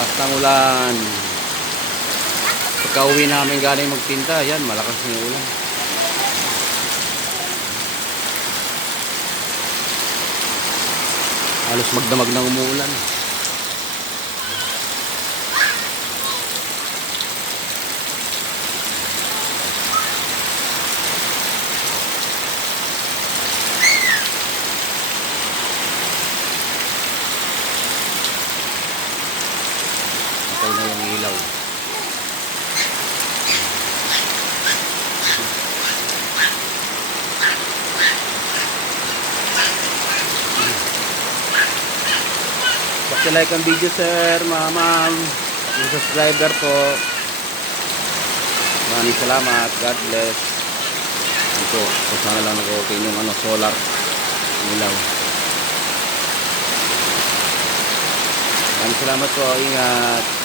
Lakas ng ulan. Pagka uwi namin galing magtinda, yan, malakas na yung ulan. Halos magdamag ng umuulan. Patay na yung ilaw. Paki-like ang video, sir, ma'am, yung subscriber po. Maraming salamat. God bless. Ito, sana lang nag-okay yung solar ilaw. Maraming salamat po. Ingat.